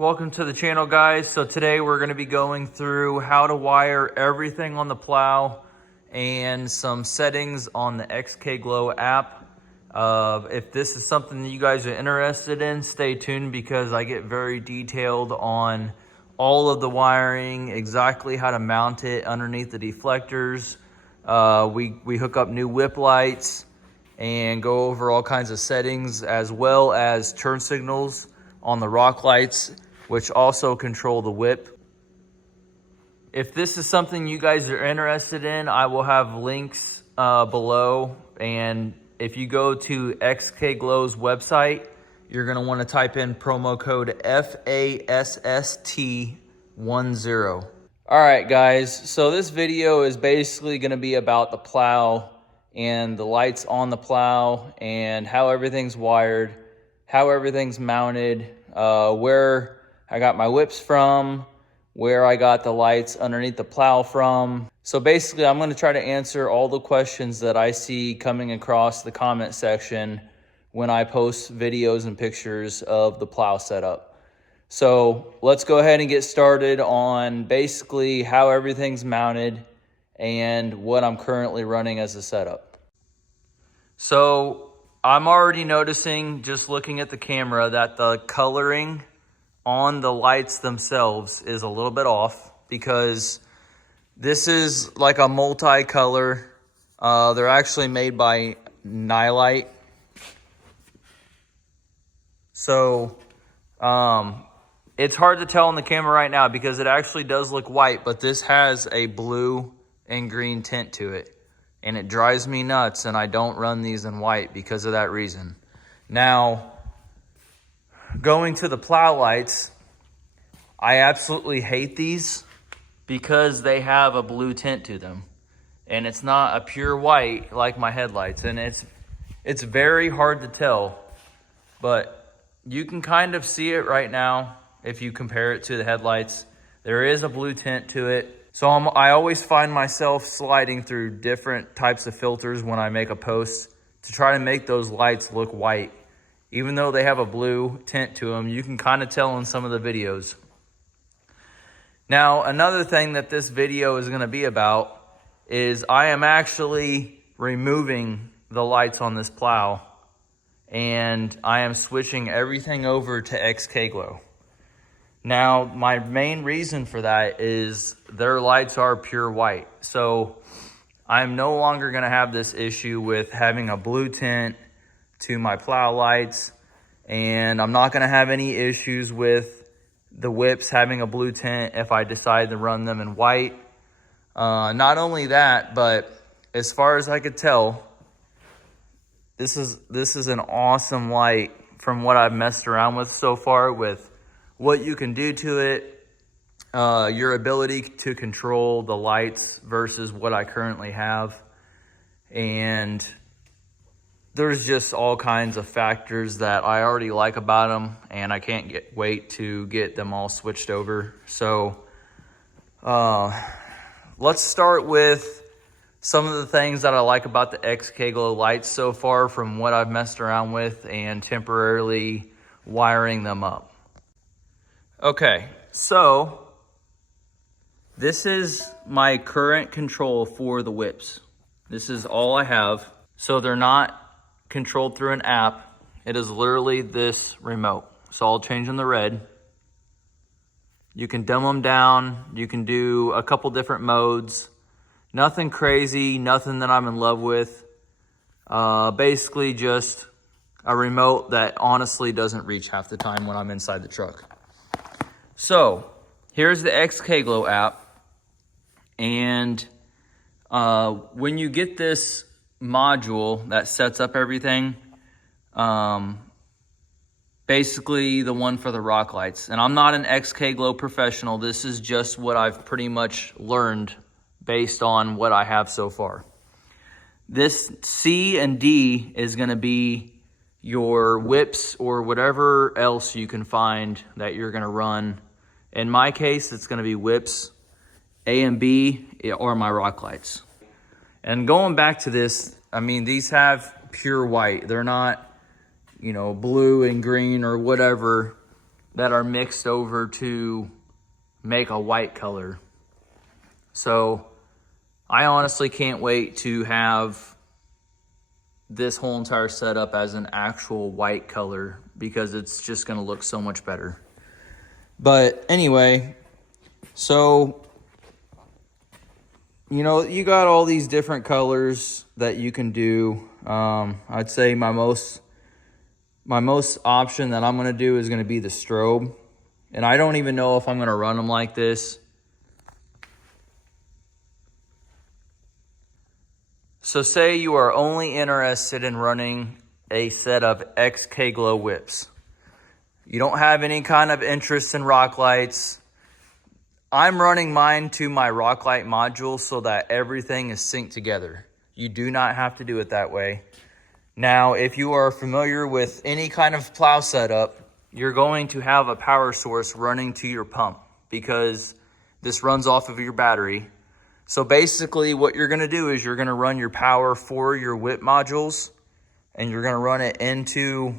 Welcome to the channel, guys. So today we're going to be going through how to wire everything on the Plow and some settings on the XK Glow app. If this is something that you guys are interested in, stay tuned because I get very detailed on all of the wiring, exactly how to mount it underneath the deflectors. We hook up new whip lights and go over all kinds of settings, as well as turn signals on the rock lights, which also control the whip. If this is something you guys are interested in, I will have links below. And if you go to XK Glow's website, you're gonna wanna type in promo code FASST10. All right, guys, so this video is basically gonna be about the Plow and the lights on the Plow and how everything's wired, how everything's mounted, where I got my whips from, where I got the lights underneath the Plow from. So basically, I'm gonna try to answer all the questions that I see coming across the comment section when I post videos and pictures of the Plow setup. So let's go ahead and get started on basically how everything's mounted and what I'm currently running as a setup. So I'm already noticing, just looking at the camera, that the coloring on the lights themselves is a little bit off because this is like a multi-color. They're actually made by Nylite. So it's hard to tell on the camera right now because it actually does look white, but this has a blue and green tint to it. And it drives me nuts, and I don't run these in white because of that reason. Now, going to the Plow lights, I absolutely hate these because they have a blue tint to them. And it's not a pure white like my headlights. And it's very hard to tell, but you can kind of see it right now if you compare it to the headlights. There is a blue tint to it. So I always find myself sliding through different types of filters when I make a post to try to make those lights look white. Even though they have a blue tint to them, you can kind of tell in some of the videos. Now, another thing that this video is going to be about is I am actually removing the lights on this Plow, and I am switching everything over to XK Glow. Now, my main reason for that is their lights are pure white. So I'm no longer going to have this issue with having a blue tint to my Plow lights, and I'm not going to have any issues with the whips having a blue tint if I decide to run them in white. Not only that, but as far as I could tell, this is an awesome light from what I've messed around with so far, with what you can do to it, your ability to control the lights versus what I currently have. And there's just all kinds of factors that I already like about them, and I can't wait to get them all switched over. So let's start with some of the things that I like about the XK Glow lights so far from what I've messed around with and temporarily wiring them up. Okay, so this is my current control for the whips. This is all I have. So they're not controlled through an app. It is literally this remote. So I'll change them to red. You can dim them down. You can do a couple different modes. Nothing crazy, nothing that I'm in love with. Basically just a remote that honestly doesn't reach half the time when I'm inside the truck. So here's the XK Glow app, and when you get this module that sets up everything, basically the one for the rock lights, and I'm not an XK Glow professional, this is just what I've pretty much learned based on what I have so far. This C and D is going to be your whips or whatever else you can find that you're going to run. In my case, it's going to be whips, A and B, or my rock lights. And going back to this, I mean, these have pure white. They're not, you know, blue and green or whatever that are mixed over to make a white color. So I honestly can't wait to have this whole entire setup as an actual white color, because it's just gonna look so much better. But anyway, so, you know, you got all these different colors that you can do. I'd say my most option that I'm gonna do is gonna be the strobe. And I don't even know if I'm gonna run them like this. So say you are only interested in running a set of XK Glow whips. You don't have any kind of interest in rock lights. I'm running mine to my rock light module so that everything is synced together. You do not have to do it that way. Now, if you are familiar with any kind of plow setup, you're going to have a power source running to your pump, because this runs off of your battery. So basically what you're gonna do is you're gonna run your power for your whip modules, and you're gonna run it into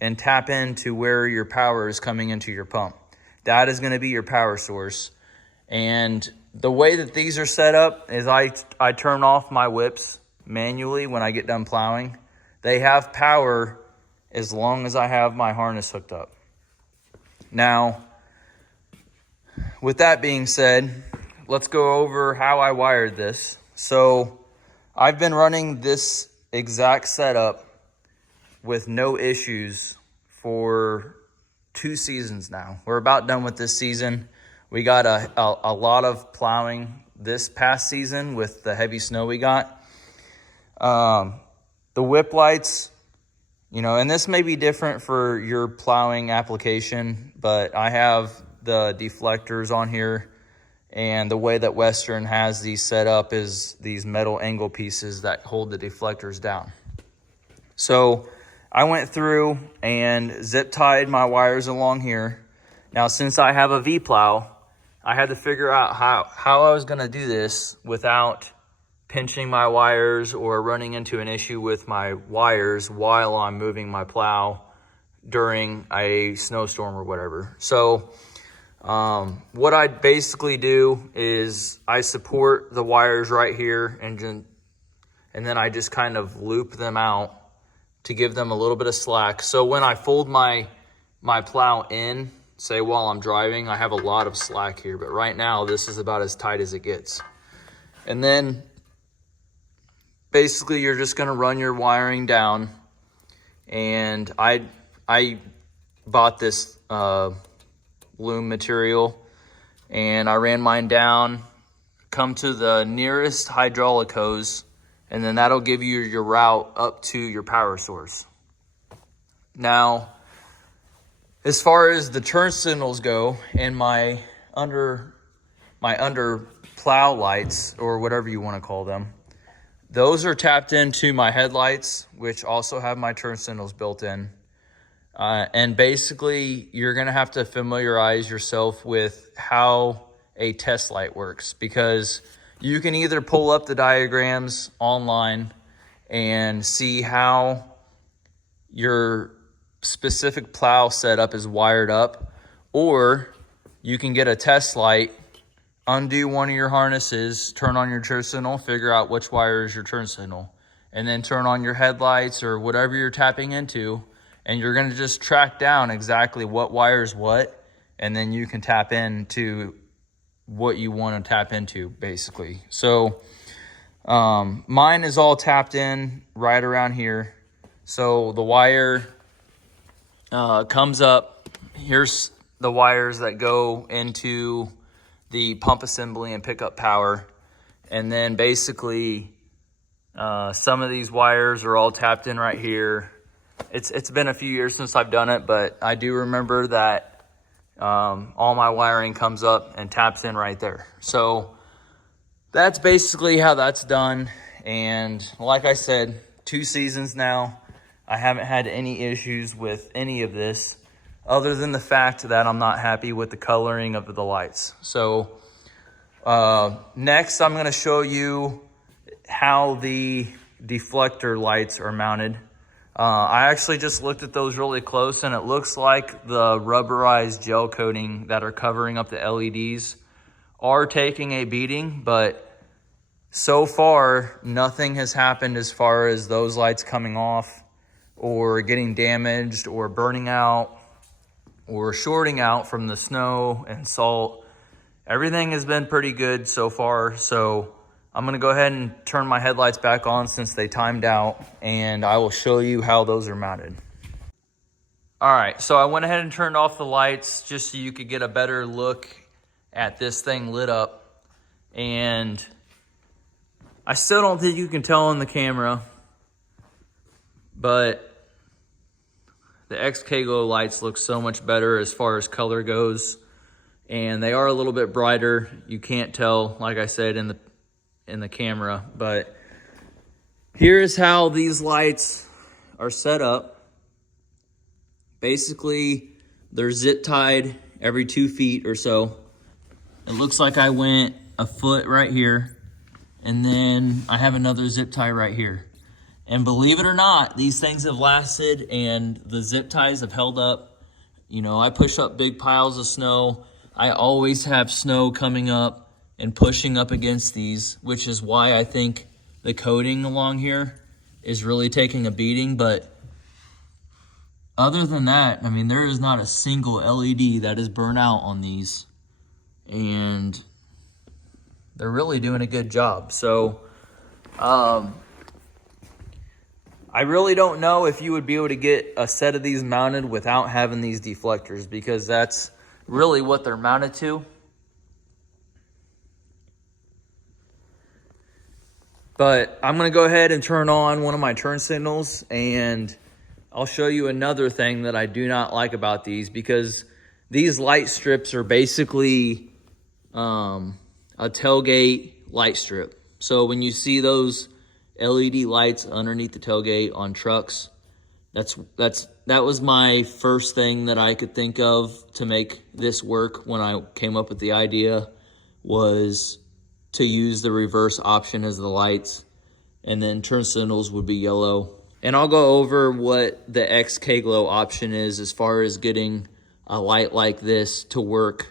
and tap into where your power is coming into your pump. That is gonna be your power source. And the way that these are set up is I turn off my whips manually when I get done plowing. They have power as long as I have my harness hooked up. Now, with that being said, let's go over how I wired this. So I've been running this exact setup with no issues for 2 seasons now. We're about done with this season. We got a lot of plowing this past season with the heavy snow we got. The whip lights, you know, and this may be different for your plowing application, but I have the deflectors on here. And the way that Western has these set up is these metal angle pieces that hold the deflectors down. So I went through and zip tied my wires along here. Now, since I have a V-plow, I had to figure out how I was gonna do this without pinching my wires or running into an issue with my wires while I'm moving my plow during a snowstorm or whatever. So what I basically do is I support the wires right here, and then I just kind of loop them out to give them a little bit of slack. So when I fold my plow in, say while I'm driving, I have a lot of slack here, but right now this is about as tight as it gets. And then basically you're just gonna run your wiring down, and I bought this loom material, and I ran mine down, come to the nearest hydraulic hose, and then that'll give you your route up to your power source. Now, as far as the turn signals go, and my under plow lights, or whatever you want to call them, those are tapped into my headlights, which also have my turn signals built in. And basically, you're gonna have to familiarize yourself with how a test light works, because you can either pull up the diagrams online and see how your specific plow setup is wired up, or you can get a test light, undo one of your harnesses, turn on your turn signal, figure out which wire is your turn signal, and then turn on your headlights or whatever you're tapping into, and you're gonna just track down exactly what wire is what, and then you can tap into what you wanna tap into, basically. So mine is all tapped in right around here. So the wire comes up. Here's the wires that go into the pump assembly and pick up power. And then basically some of these wires are all tapped in right here. It's been a few years since I've done it, but I do remember that all my wiring comes up and taps in right there. So that's basically how that's done. And like I said, 2 seasons now, I haven't had any issues with any of this, other than the fact that I'm not happy with the coloring of the lights. So next I'm going to show you how the deflector lights are mounted. I actually just looked at those really close, and it looks like the rubberized gel coating that are covering up the LEDs are taking a beating, but so far nothing has happened as far as those lights coming off or getting damaged or burning out or shorting out from the snow and salt. Everything has been pretty good so far, so I'm gonna go ahead and turn my headlights back on since they timed out, and I will show you how those are mounted. All right, so I went ahead and turned off the lights just so you could get a better look at this thing lit up. And I still don't think you can tell on the camera, but the XK Glow lights look so much better as far as color goes, and they are a little bit brighter. You can't tell, like I said, in the camera, but here's how these lights are set up. Basically, they're zip tied every 2 feet or so. It looks like I went a foot right here, and then I have another zip tie right here. And believe it or not, these things have lasted, and the zip ties have held up. You know, I push up big piles of snow. I always have snow coming up and pushing up against these, which is why I think the coating along here is really taking a beating. But other than that, I mean, there is not a single LED that is burnt out on these, and they're really doing a good job. So I really don't know if you would be able to get a set of these mounted without having these deflectors, because that's really what they're mounted to. But I'm gonna go ahead and turn on one of my turn signals, and I'll show you another thing that I do not like about these, because these light strips are basically a tailgate light strip. So when you see those LED lights underneath the tailgate on trucks, that was my first thing that I could think of to make this work when I came up with the idea, was to use the reverse option as the lights, and then turn signals would be yellow. And I'll go over what the XK Glow option is as far as getting a light like this to work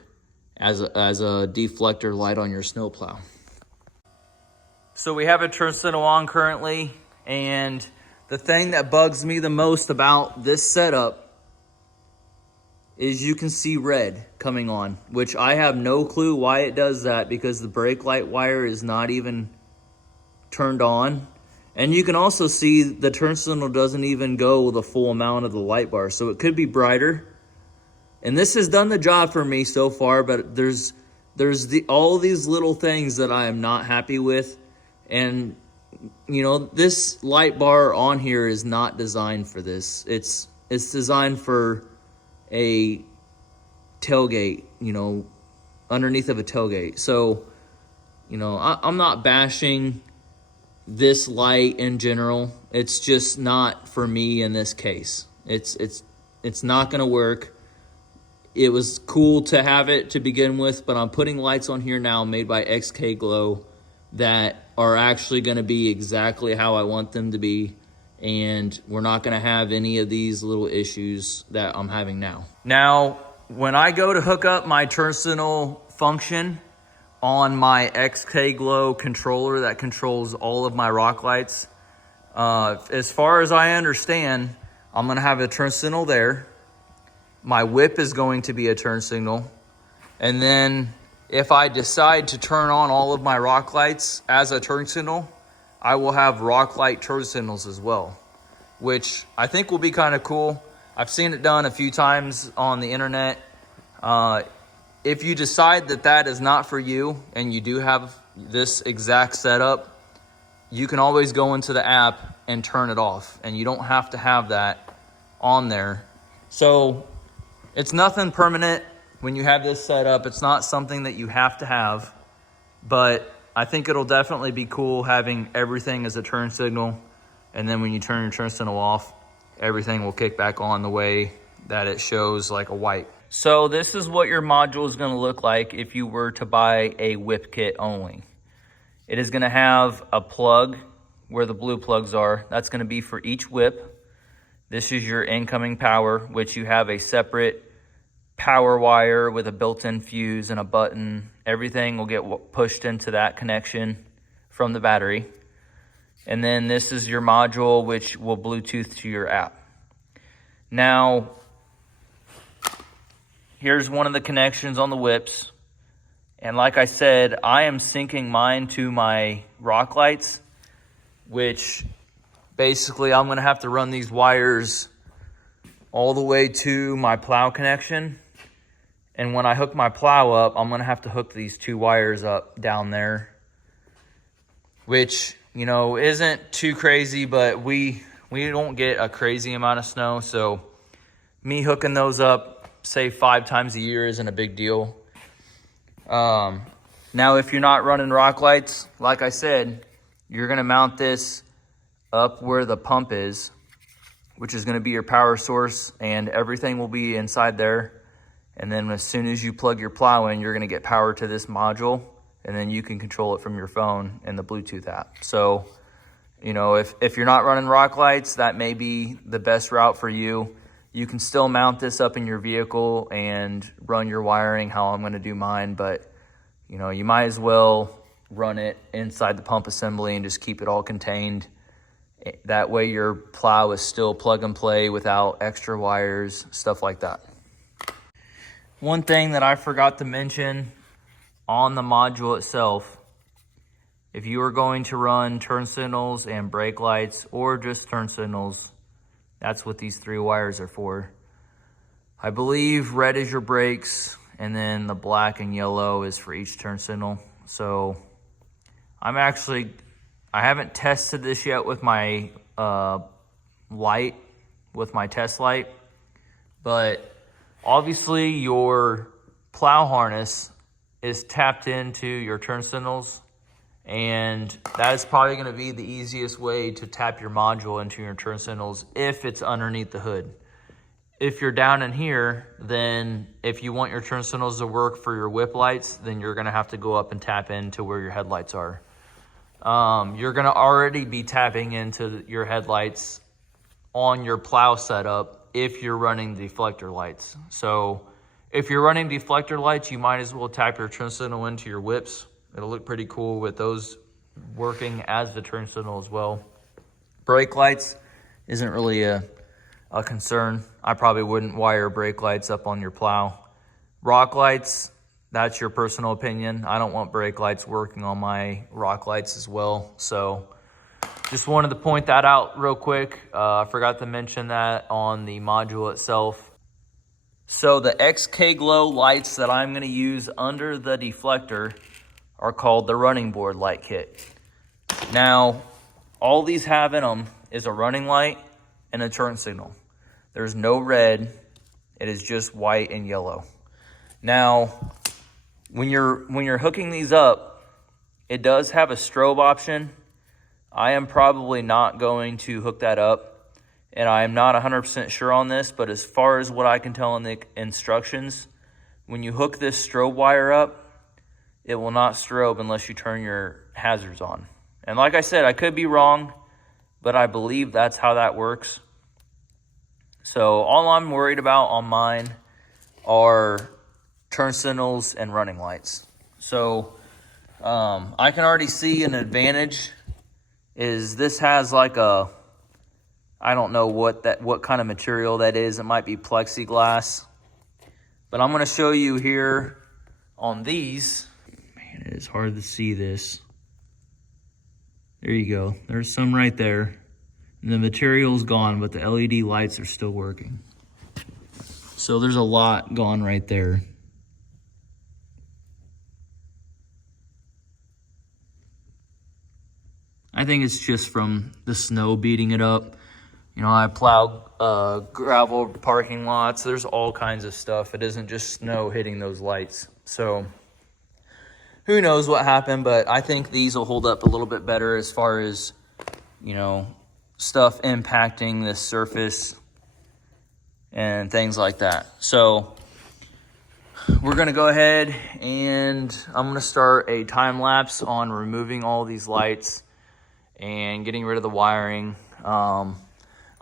as a deflector light on your snowplow. So we have a turn signal on currently, and the thing that bugs me the most about this setup is you can see red coming on, which I have no clue why it does that, because the brake light wire is not even turned on. And you can also see the turn signal doesn't even go the full amount of the light bar, so it could be brighter. And this has done the job for me so far, but there's all these little things that I am not happy with. And you know, this light bar on here is not designed for this. It's designed for a tailgate, you know, underneath of a tailgate. So, you know, I'm not bashing this light in general. It's just not for me in this case. It's not gonna work. It was cool to have it to begin with, but I'm putting lights on here now made by XK Glow that are actually gonna be exactly how I want them to be, and we're not gonna have any of these little issues that I'm having now. Now, when I go to hook up my turn signal function on my XK Glow controller that controls all of my rock lights, as far as I understand, I'm gonna have a turn signal there. My whip is going to be a turn signal. And then if I decide to turn on all of my rock lights as a turn signal, I will have rock light turn signals as well, which I think will be kind of cool. I've seen it done a few times on the internet. If you decide that that is not for you and you do have this exact setup, you can always go into the app and turn it off, and you don't have to have that on there. So it's nothing permanent when you have this set up. It's not something that you have to have, but I think it'll definitely be cool having everything as a turn signal, and then when you turn your turn signal off, everything will kick back on the way that it shows like a white. So this is what your module is gonna look like if you were to buy a whip kit only. It is gonna have a plug where the blue plugs are. That's gonna be for each whip. This is your incoming power, which you have a separate power wire with a built-in fuse and a button. Everything will get pushed into that connection from the battery. And then this is your module, which will Bluetooth to your app. Now, here's one of the connections on the whips. And like I said, I am syncing mine to my rock lights, which basically I'm gonna have to run these wires all the way to my plow connection. And when I hook my plow up, I'm gonna have to hook these 2 wires up down there, which, you know, isn't too crazy, but we don't get a crazy amount of snow. So me hooking those up, say 5 times a year, isn't a big deal. Now, if you're not running rock lights, like I said, you're gonna mount this up where the pump is, which is gonna be your power source, and everything will be inside there. And then as soon as you plug your plow in, you're gonna get power to this module, and then you can control it from your phone and the Bluetooth app. So, you know, if you're not running rock lights, that may be the best route for you. You can still mount this up in your vehicle and run your wiring how I'm gonna do mine, but you know, you might as well run it inside the pump assembly and just keep it all contained. That way your plow is still plug and play without extra wires, stuff like that. One thing that I forgot to mention on the module itself, if you are going to run turn signals and brake lights or just turn signals, that's what these 3 wires are for. I believe red is your brakes, and then the black and yellow is for each turn signal. So I haven't tested this yet with my light, with my test light, but obviously your plow harness is tapped into your turn signals, and that is probably gonna be the easiest way to tap your module into your turn signals if it's underneath the hood. If you're down in here, then if you want your turn signals to work for your whip lights, then you're gonna have to go up and tap into where your headlights are. You're gonna already be tapping into your headlights on your plow setup if you're running deflector lights. So if you're running deflector lights, you might as well tap your turn signal into your whips. It'll look pretty cool with those working as the turn signal as well. Brake lights isn't really a concern. I probably wouldn't wire brake lights up on your plow. Rock lights, that's your personal opinion. I don't want brake lights working on my rock lights as well. So just wanted to point that out real quick. I forgot to mention that on the module itself. So the XK Glow lights that I'm gonna use under the deflector are called the running board light kit. Now, all these have in them is a running light and a turn signal. There's no red, it is just white and yellow. Now, when you're hooking these up, it does have a strobe option. I am probably not going to hook that up, and I am not 100% sure on this, but as far as what I can tell in the instructions, when you hook this strobe wire up, it will not strobe unless you turn your hazards on. And like I said, I could be wrong, but I believe that's how that works. So all I'm worried about on mine are turn signals and running lights. So I can already see an advantage is this has like a, I don't know what kind of material that is. It might be plexiglass, but I'm gonna show you here on these. Man, it is hard to see this. There you go. There's some right there. And the material's gone, but the LED lights are still working. So there's a lot gone right there. I think it's just from the snow beating it up. You know, I plow gravel parking lots. There's all kinds of stuff. It isn't just snow hitting those lights. So who knows what happened, but I think these will hold up a little bit better as far as, you know, stuff impacting this surface and things like that. So we're gonna go ahead and I'm gonna start a time lapse on removing all these lights and getting rid of the wiring.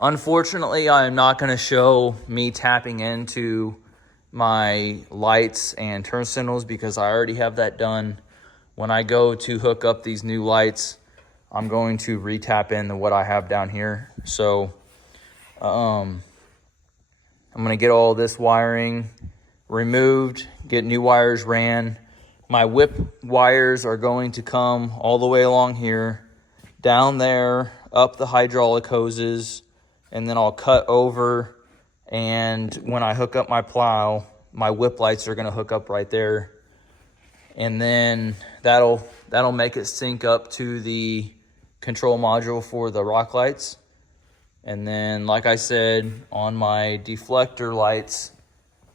Unfortunately, I am not going to show me tapping into my lights and turn signals because I already have that done. When I go to hook up these new lights, I'm going to re-tap into what I have down here. So I'm going to get all this wiring removed, get new wires ran. My whip wires are going to come all the way along here, down there, up the hydraulic hoses, and then I'll cut over, and when I hook up my plow, my whip lights are gonna hook up right there. And then that'll make it sync up to the control module for the rock lights. And then, like I said, on my deflector lights,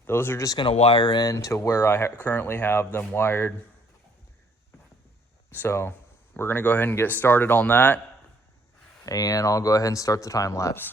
those are just gonna wire in to where I currently have them wired. So we're gonna go ahead and get started on that, and I'll go ahead and start the time lapse.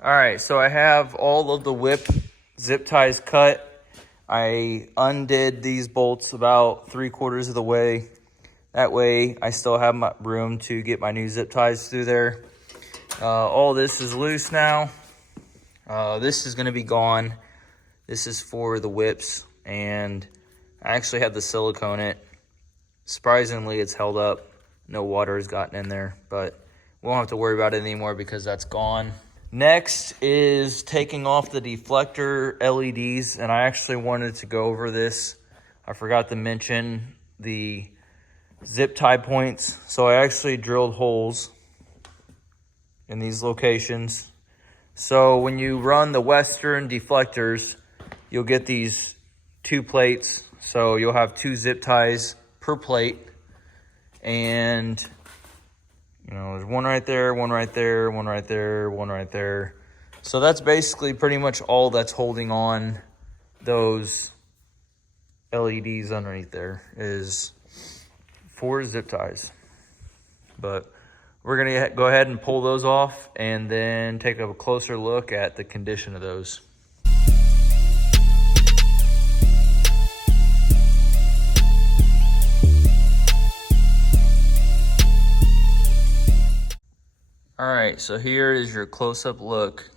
All right, so I have all of the whip zip ties cut. I undid these bolts about 3/4 of the way. That way I still have my room to get my new zip ties through there. All this is loose now. This is gonna be gone. This is for the whips, and I actually had the silicone it. Surprisingly, it's held up. No water has gotten in there, but we won't have to worry about it anymore because that's gone. Next is taking off the deflector LEDs, and I actually wanted to go over this. I forgot to mention the zip tie points. So I actually drilled holes in these locations. So when you run the Western deflectors, you'll get these 2 plates. So you'll have 2 zip ties per plate, and you know, there's one right there, one right there, one right there, one right there. So that's basically pretty much all that's holding on those LEDs underneath there is 4 zip ties. But we're gonna go ahead and pull those off and then take a closer look at the condition of those. All right, so here is your close-up look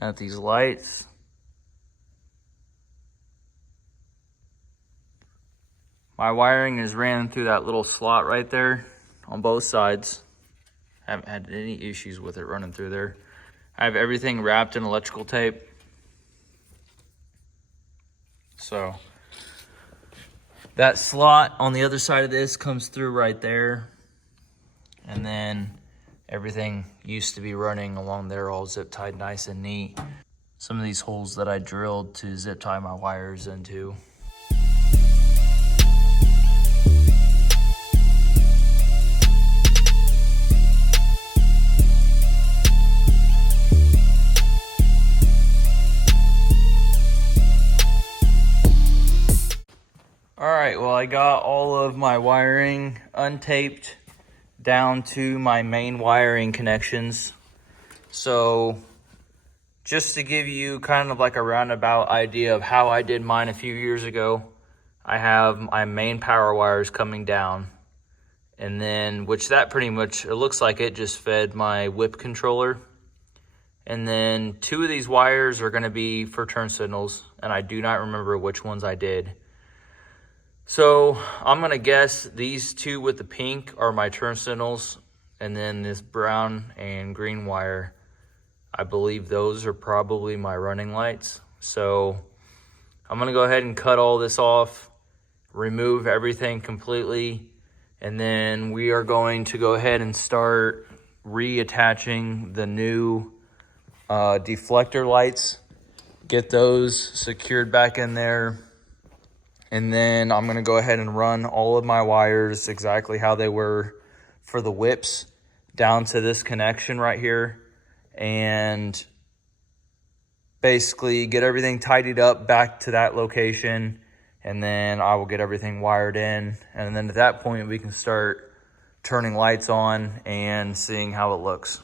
at these lights. My wiring is ran through that little slot right there on both sides. I haven't had any issues with it running through there. I have everything wrapped in electrical tape. So that slot on the other side of this comes through right there. And then everything used to be running along there, all zip tied nice and neat. Some of these holes that I drilled to zip tie my wires into. All right, well, I got all of my wiring untaped down to my main wiring connections. So just to give you kind of like a roundabout idea of how I did mine a few years ago, I have my main power wires coming down, and then which that pretty much, it looks like it just fed my whip controller. And then 2 of these wires are going to be for turn signals, and I do not remember which ones I did. So I'm gonna guess these 2 with the pink are my turn signals, and then this brown and green wire, I believe those are probably my running lights. So I'm gonna go ahead and cut all this off, remove everything completely, and then we are going to go ahead and start reattaching the new deflector lights, get those secured back in there. And then I'm gonna go ahead and run all of my wires exactly how they were for the whips down to this connection right here, and basically get everything tidied up back to that location. And then I will get everything wired in. And then at that point, we can start turning lights on and seeing how it looks.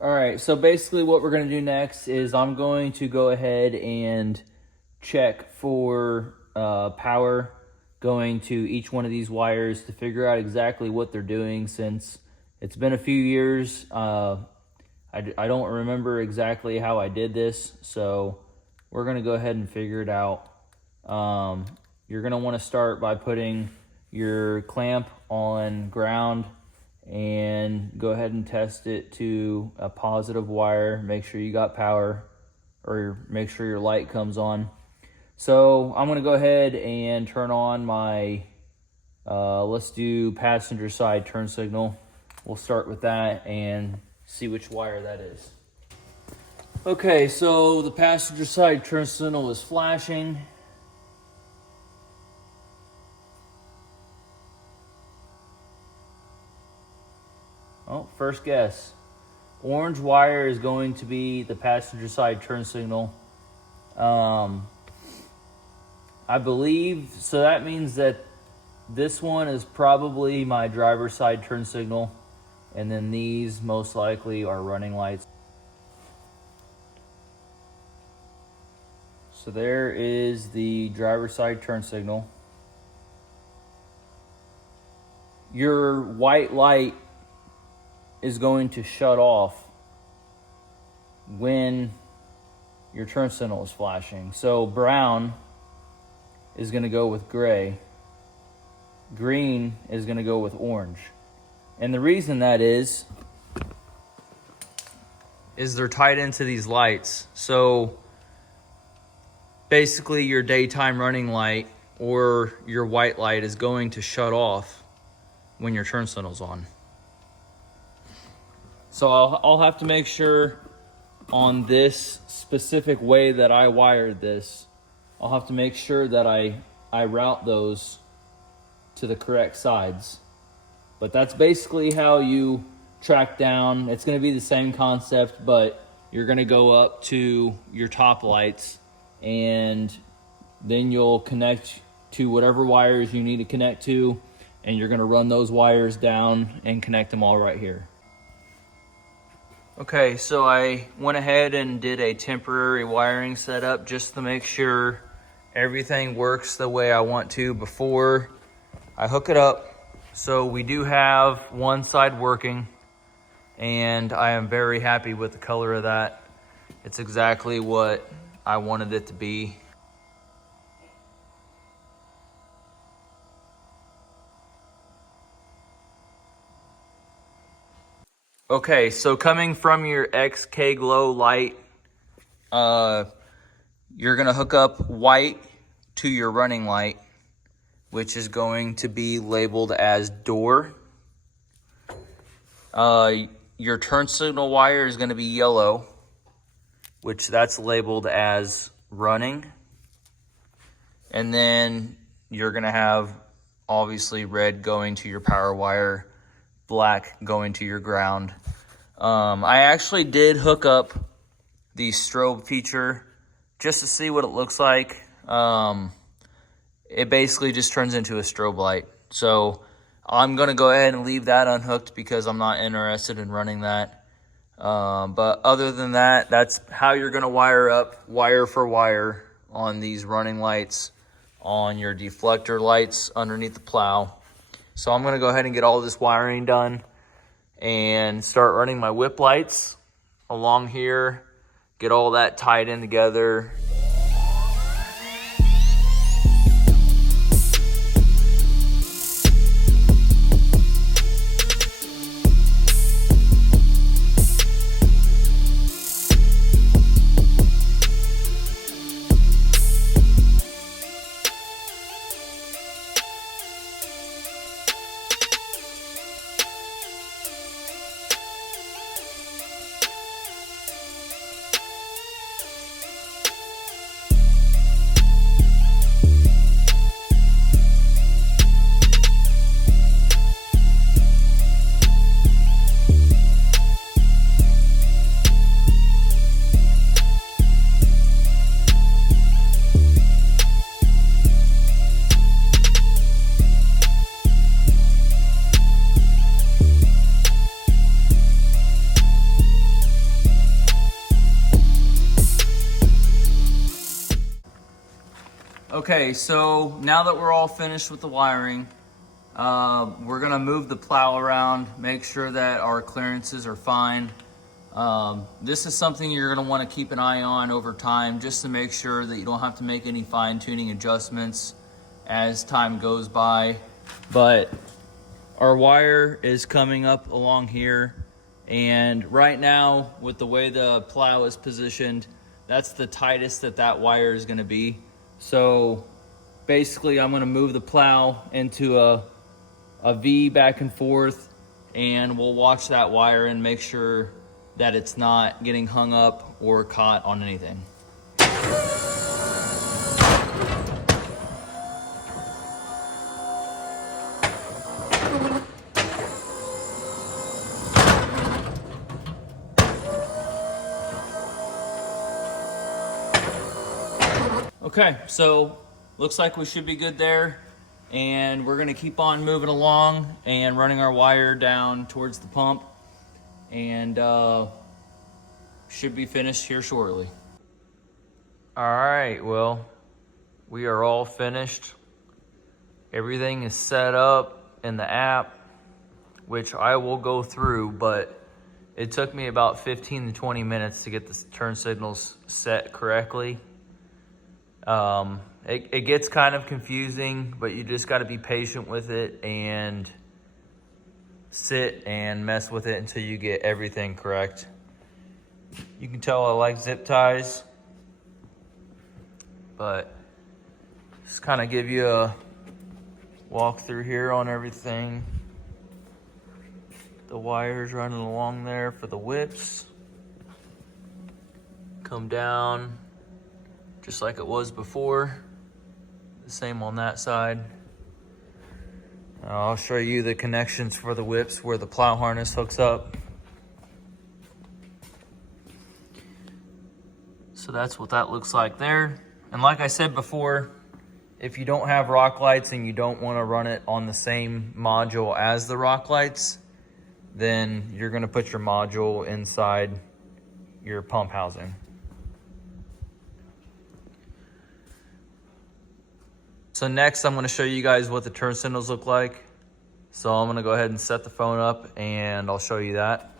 All right, so basically what we're going to do next is I'm going to go ahead and check for power going to each one of these wires to figure out exactly what they're doing, since it's been a few years. I don't remember exactly how I did this, so we're going to go ahead and figure it out. You're going to want to start by putting your clamp on ground and go ahead and test it to a positive wire. Make sure you got power, or make sure your light comes on. So I'm going to go ahead and turn on my, let's do passenger side turn signal. We'll start with that and see which wire that is. Okay, so the passenger side turn signal is flashing. Oh, first guess. Orange wire is going to be the passenger side turn signal. I believe, so that means that this one is probably my driver's side turn signal, and then these most likely are running lights. So there is the driver's side turn signal. Your white light is going to shut off when your turn signal is flashing. So brown is going to go with gray. Green is going to go with orange. And the reason that is they're tied into these lights. So basically your daytime running light or your white light is going to shut off when your turn signal's on. So I'll have to make sure on this specific way that I wired this, I'll have to make sure that I route those to the correct sides. But that's basically how you track down. It's going to be the same concept, but you're going to go up to your top lights, and then you'll connect to whatever wires you need to connect to, and you're going to run those wires down and connect them all right here. Okay, so I went ahead and did a temporary wiring setup just to make sure everything works the way I want to before I hook it up. So we do have one side working, and I am very happy with the color of that. It's exactly what I wanted it to be. Okay, so coming from your XK Glow light, you're gonna hook up white to your running light, which is going to be labeled as door. Your turn signal wire is gonna be yellow, which that's labeled as running. And then you're gonna have obviously red going to your power wire, black going to your ground. I actually did hook up the strobe feature just to see what it looks like. It basically just turns into a strobe light. So I'm gonna go ahead and leave that unhooked because I'm not interested in running that. But other than that, that's how you're gonna wire up wire for wire on these running lights on your deflector lights underneath the plow. So I'm gonna go ahead and get all this wiring done and start running my whip lights along here, get all that tied in together. Okay, so now that we're all finished with the wiring, we're gonna move the plow around, make sure that our clearances are fine. This is something you're gonna wanna keep an eye on over time just to make sure that you don't have to make any fine tuning adjustments as time goes by. But our wire is coming up along here, and right now with the way the plow is positioned, that's the tightest that wire is gonna be. So basically I'm gonna move the plow into a V back and forth, and we'll watch that wire and make sure that it's not getting hung up or caught on anything. Okay, so looks like we should be good there, and we're gonna keep on moving along and running our wire down towards the pump, and should be finished here shortly. All right, well, we are all finished. Everything is set up in the app, which I will go through, but it took me about 15 to 20 minutes to get the turn signals set correctly. It gets kind of confusing, but you just got to be patient with it and sit and mess with it until you get everything correct. You can tell I like zip ties, but just kind of give you a walk through here on everything. The wires running along there for the whips. Come down just like it was before. The same on that side. I'll show you the connections for the whips where the plow harness hooks up. So that's what that looks like there. And like I said before, if you don't have rock lights and you don't want to run it on the same module as the rock lights, then you're going to put your module inside your pump housing. So next I'm going to show you guys what the turn signals look like. So I'm going to go ahead and set the phone up and I'll show you that.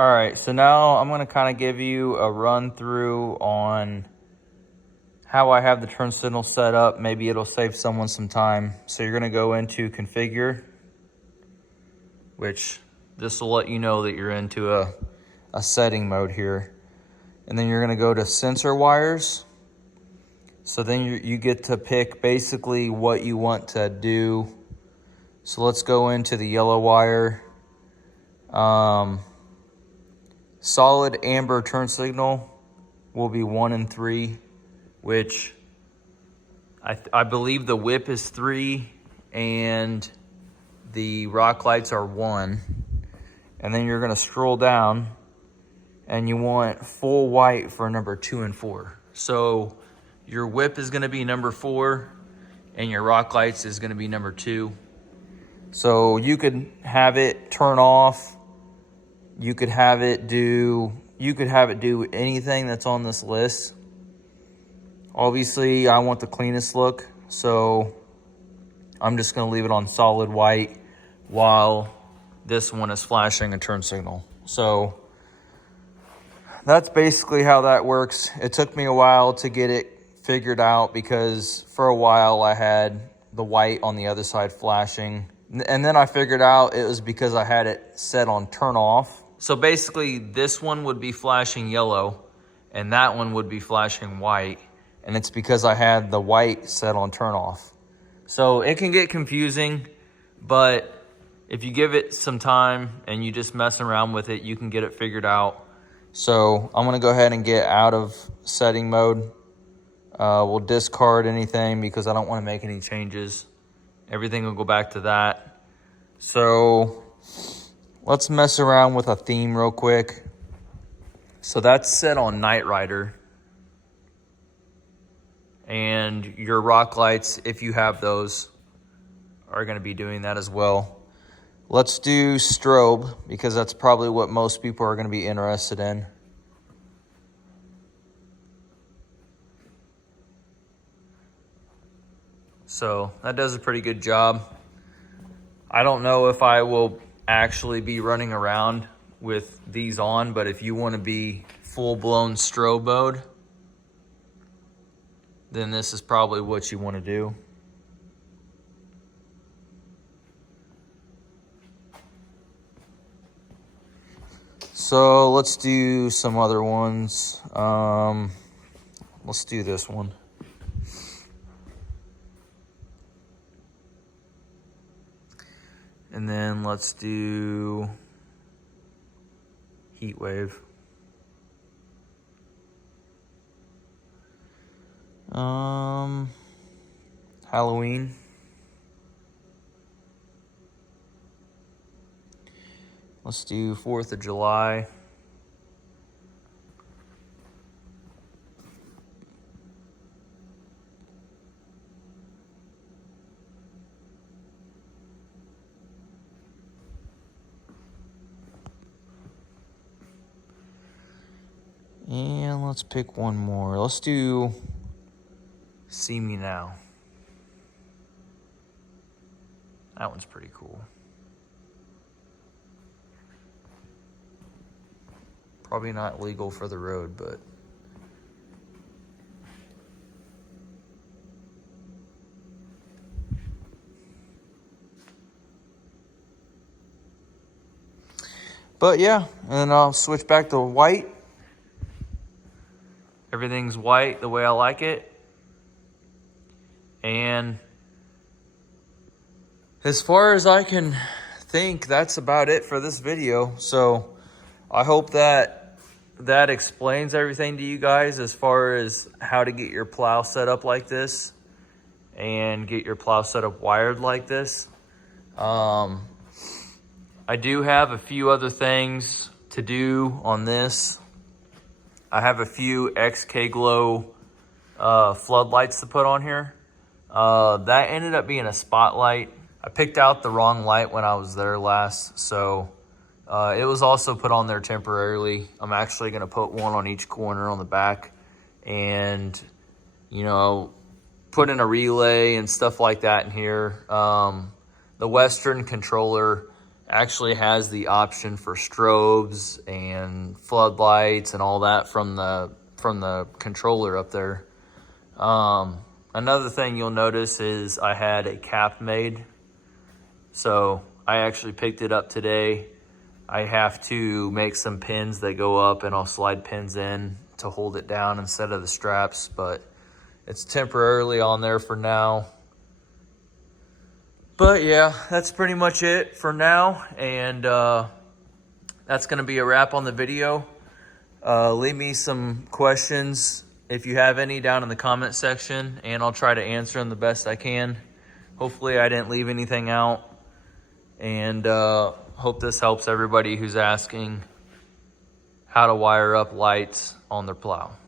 All right, so now I'm gonna kind of give you a run through on how I have the turn signal set up. Maybe it'll save someone some time. So you're gonna go into configure, which this will let you know that you're into a setting mode here. And then you're gonna go to sensor wires. So then you get to pick basically what you want to do. So let's go into the yellow wire. Solid amber turn signal will be 1 and 3, which I believe the whip is 3 and the rock lights are 1. And then you're gonna scroll down and you want full white for number 2 and 4. So your whip is gonna be number 4 and your rock lights is gonna be number 2. So you could have it turn off. You could have it do anything that's on this list. Obviously, I want the cleanest look, so I'm just gonna leave it on solid white while this one is flashing a turn signal. So that's basically how that works. It took me a while to get it figured out because for a while I had the white on the other side flashing. And then I figured out it was because I had it set on turn off. So basically this one would be flashing yellow and that one would be flashing white. And it's because I had the white set on turn off. So it can get confusing, but if you give it some time and you just mess around with it, you can get it figured out. So I'm gonna go ahead and get out of setting mode. We'll discard anything because I don't wanna make any changes. Everything will go back to that. So let's mess around with a theme real quick. So that's set on Night Rider. And your rock lights, if you have those, are gonna be doing that as well. Let's do strobe because that's probably what most people are gonna be interested in. So that does a pretty good job. I don't know if I will actually be running around with these on, but if you want to be full-blown strobe mode, then this is probably what you want to do. So let's do some other ones. Let's do this one. And then let's do heat wave. Halloween. Let's do 4th of July. And let's pick one more. Let's do See Me Now. That one's pretty cool. Probably not legal for the road, but yeah, and then I'll switch back to white. Everything's white the way I like it. And as far as I can think, that's about it for this video. So I hope that explains everything to you guys as far as how to get your plow set up like this and get your plow set up wired like this. I do have a few other things to do on this. I have a few XK Glow floodlights to put on here. That ended up being a spotlight. I picked out the wrong light when I was there last, so it was also put on there temporarily. I'm actually gonna put one on each corner on the back and, you know, put in a relay and stuff like that in here. The Western controller actually has the option for strobes and floodlights and all that from the controller up there. Another thing you'll notice is I had a cap made. So I actually picked it up today. I have to make some pins that go up, and I'll slide pins in to hold it down instead of the straps, but it's temporarily on there for now. But yeah, that's pretty much it for now, and that's gonna be a wrap on the video. Leave me some questions if you have any down in the comment section, and I'll try to answer them the best I can. Hopefully I didn't leave anything out, and hope this helps everybody who's asking how to wire up lights on their plow.